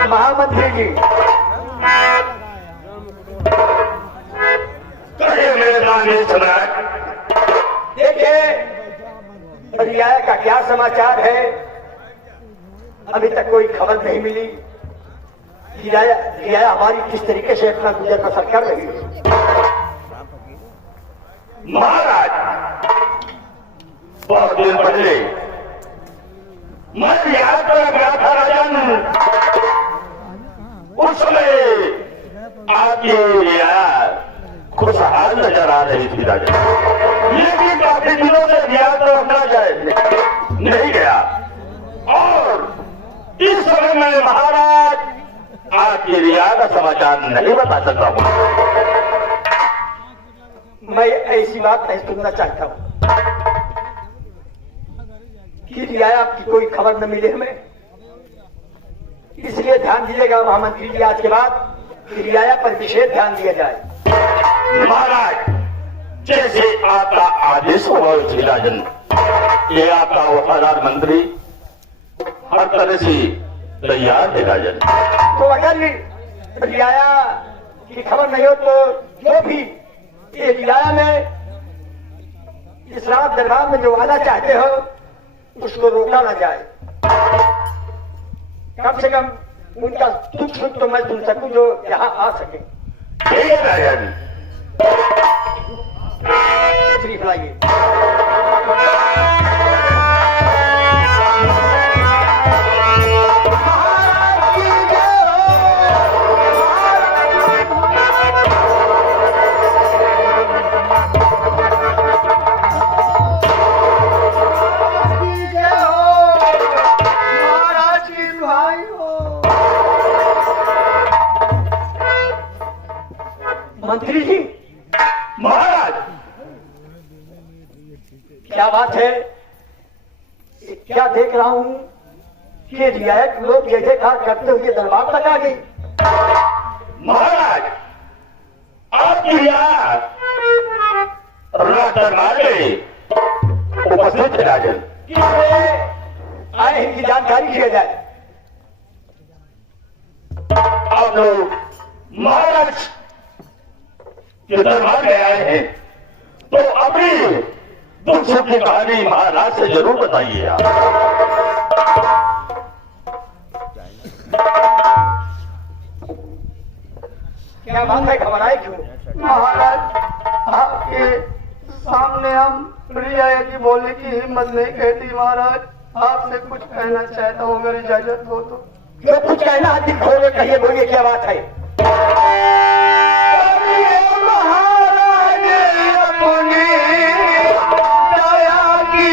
महामंत्री जी, कहिए मेरे दानी सम्राट। देखिए रियाया का क्या समाचार है, अभी तक कोई खबर नहीं मिली। रियाया हमारी किस तरीके से अपना गुजर बसर कर रही है। महाराज, बहुत दिन पहले मैं यात्रा गया था राजन। उस समय आपकी रियाया खुशहाल नजर आ रही थी राजन, लेकिन काफी दिनों से यात्रा ना जाए नहीं गया। और इस समय मैं महाराज आपकी रियाया का समाचार नहीं बता सकता हूँ। मैं ऐसी बात नहीं सुनना चाहता हूं कि रियाया की कोई खबर न मिले हमें, इसलिए ध्यान दीजिएगा महामंत्री जी आज के बाद रियाया पर विशेष ध्यान दिया जाए। महाराज, जैसे आपका आदेश होगा उसी राजन। ये आपका वफादार मंत्री हर तरह से तैयार है राजन। तो अगर रियाया की खबर नहीं हो तो जो भी ये रियाया में इस रात दरबार में जो आना चाहते हो उसको रोका ना जाए। कम से कम उनका दुख सुख तो मैं सुन सकूं जो यहाँ आ सके। ठीक है राजन। शरीफ लाइए। मंत्री जी, महाराज, क्या बात है? क्या देख रहा हूं कि रियायत लोग जय जयकार करते हुए दरबार तक आ गई। महाराज, आपकी रियाया रात दरबार में उपस्थित है राजन। किसने आए इनकी जानकारी किया जाए। आप लोग महाराज के दरबार में आए हैं तो अपनी दुख सुख की कहानी महाराज से जरूर बताइए आप। क्या बात है, घबराए क्यों? महाराज, आपके सामने हम रियाया की बोलने की हिम्मत नहीं कहती। महाराज, आपसे कुछ कहना चाहता हूँ, अगर इजाजत हो तो। जो कुछ कहना है दिल खोल के कहिए, बोलिए क्या बात है। महाराज अपनी दया की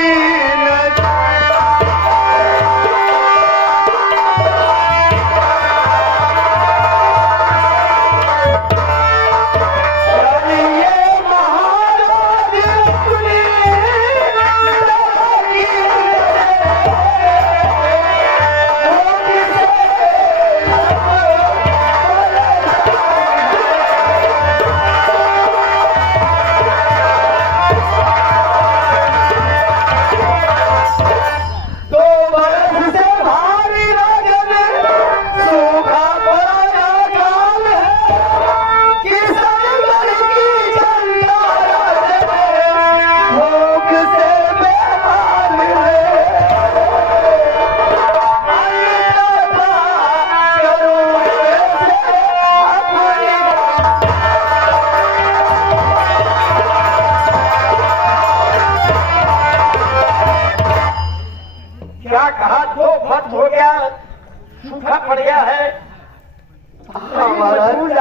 सूखा पड़ गया है।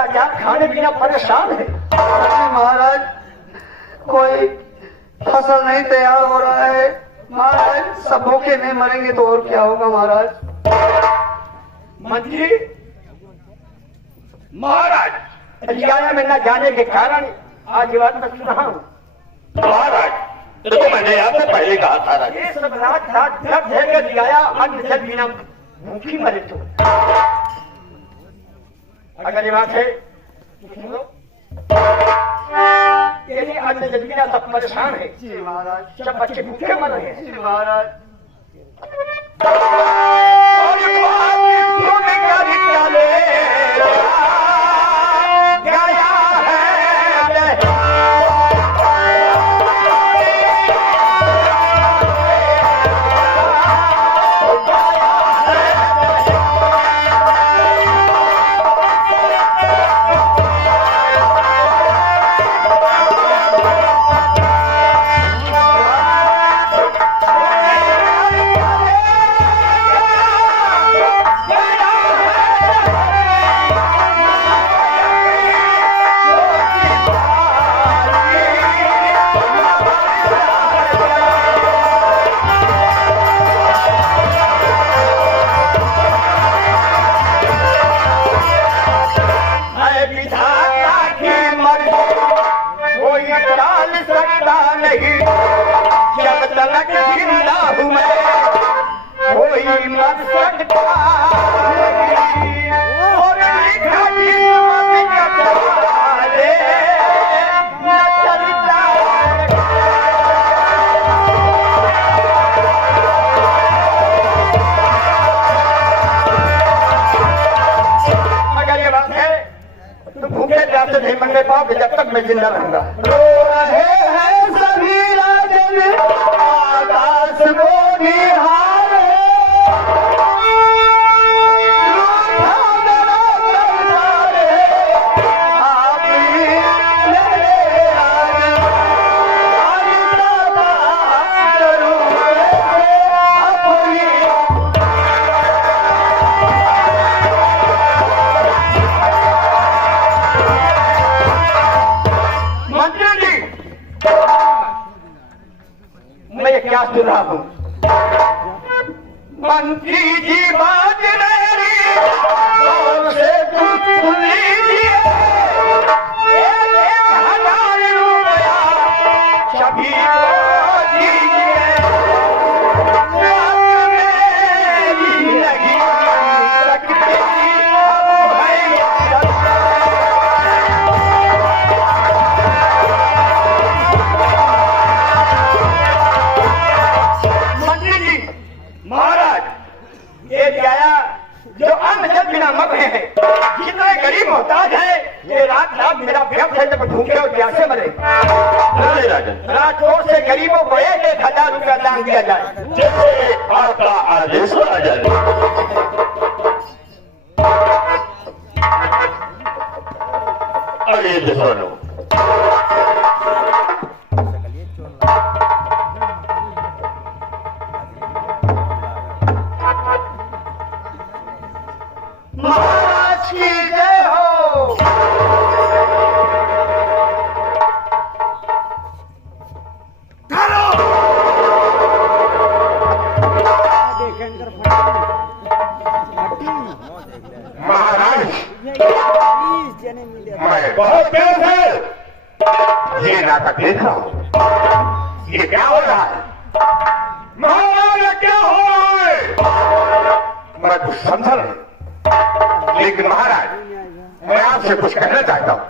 क्या खाने पीना परेशान है। महाराज, कोई फसल नहीं तैयार हो रहा है। महाराज, सब भूखे नहीं मरेंगे तो और क्या होगा। महाराज, मंत्री महाराज, रियाया में न जाने के कारण आज ये बात मैं सुन रहा हूँ। महाराज, तो मैंने आपसे पहले कहा था राज। ये सब रात रात जब है कि रियाया अन्न जल बिना भूखी मरे तो। अगर ये बात है तो सुन लो, यदि अन्न जल बिना सब परेशान है। जी महाराज। सब बच्चे भूखे मर रहे हैं। जी महाराज। और इस बात की सुनने का अधिकार आज सकता नहीं और लिखा किस्मत का तारे न चलता अगर ये बात है तो भूखे प्यास से नहीं मरने पाओगे जब तक मैं जिंदा रहूंगा। रो रहे हैं सभी राजन आकाश को निहारे क्या सुन रहा हूँ मंत्री जी बात मेरी और से तुम सुन लीजिए 1,000 रुपया सभी को दीजिए मेरी नहीं सकती जो अन्न जल बिना मर रहे हैं जितने गरीब मोहताज है ये रात रात मेरा व्यर्थ है जब भूखे और प्यासे मरे। राजकोट से गरीबों को 1,000 रुपया दान दिया जाए जैसे आपका आदेश आ जाए। अरे जसवानो महाराज की जय हो। महाराज मैं बहुत देर से ये नाटक देख रहा हूँ। ये क्या हो रहा है महाराज? क्या हो रहा है? मैं कुछ समझा नहीं, लेकिन महाराज मैं आपसे कुछ कहना चाहता हूं।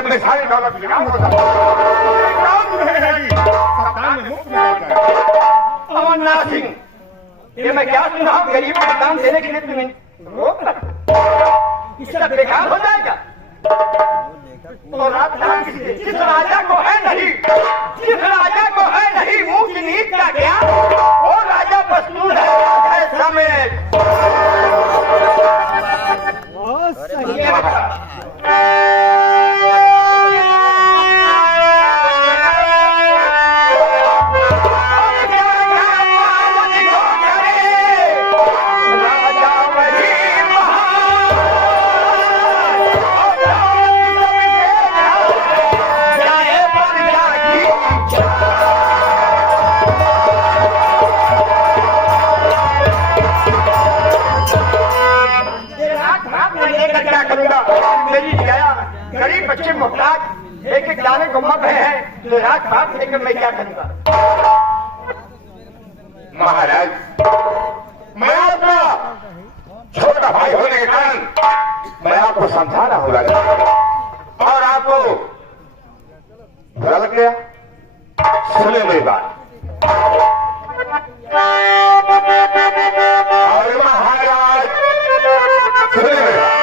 अपने सारी दौलत अमरनाथ सिंह, ये मैं क्या सुन रहा हूँ? गरीबों को दान देने के लिए तुम्हें रोक लगा, इसका बेकार हो जाएगा। और रात रात जिस राजा को है नहीं, जिस राजा को है नहीं मुंह की नींद का क्या, वो राजा मस्तूर है समय। गरीब बच्चे मोहताज एक एक दाने को मर रहे हैं, तो रात रात लेकर मैं क्या करूंगा? महाराज मैं आपका छोटा भाई होने के कारण मैं आपको समझा रहा हूँ और आपको बुरा लग गया। सुने मेरी बात। और महाराज सुने मेरी बात।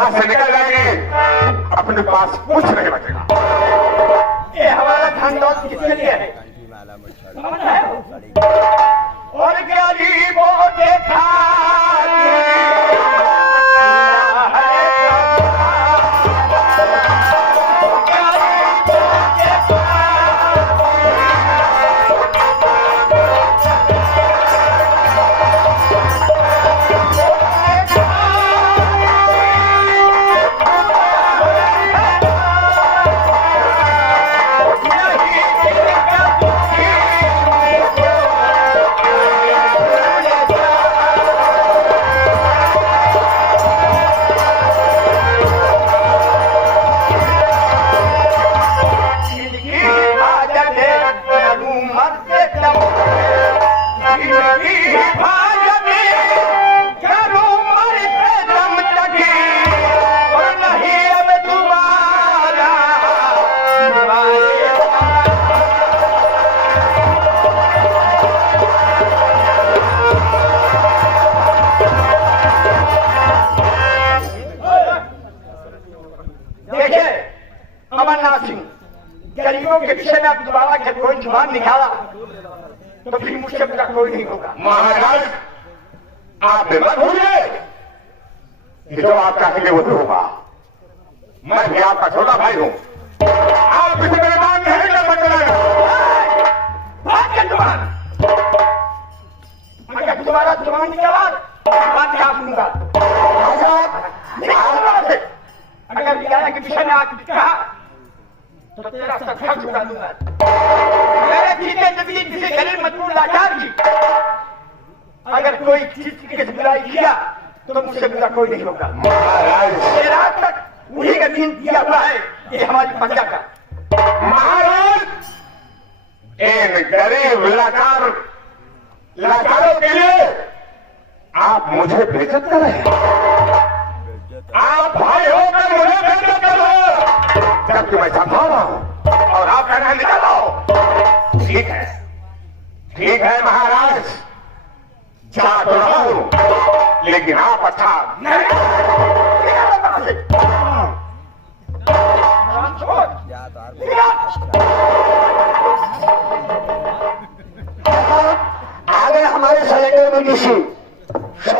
यहाँ से निकल जाएंगे अपने पास कुछ नहीं बचेगा। ये हमारा धन दौलत किसके लिए है? और क्या जीवो देखा गरीबों के विषय में आप दोबारा जब कोई जुबान निकाला तो फिर मुझसे बुरा कोई नहीं होगा। महाराज आप मत भूलिए कि जो आप चाहेंगे वो होगा। मैं भी आपका छोटा भाई हूं, आप इसे मेरे मान नहीं कर सकते। अगर तुम्हारा जुबान निकाला बात क्या सुनूंगा। अगर विद्यालय के विषय में आप कहा तो तेरा सब घर छुड़ा दूंगा। मेरे जीते जिंदगी किसी गरीब मजबूर लाचार की अगर कोई चीज की बुराई किया तो मुझसे बुरा कोई नहीं होगा। महाराज रात तक वही का दिन दिया हुआ है ये हमारी पंजा का। महाराज इन गरीब लाचारों के लिए आप मुझे बेइज्जत कर रहे हैं। आप भाई होकर मुझे बेइज्जत कर रहे हो जबकि मैं समझा रहा हूं और आप कहना निकालो। ठीक है महाराज, जा तो रहा हूं लेकिन आप अच्छा नहीं।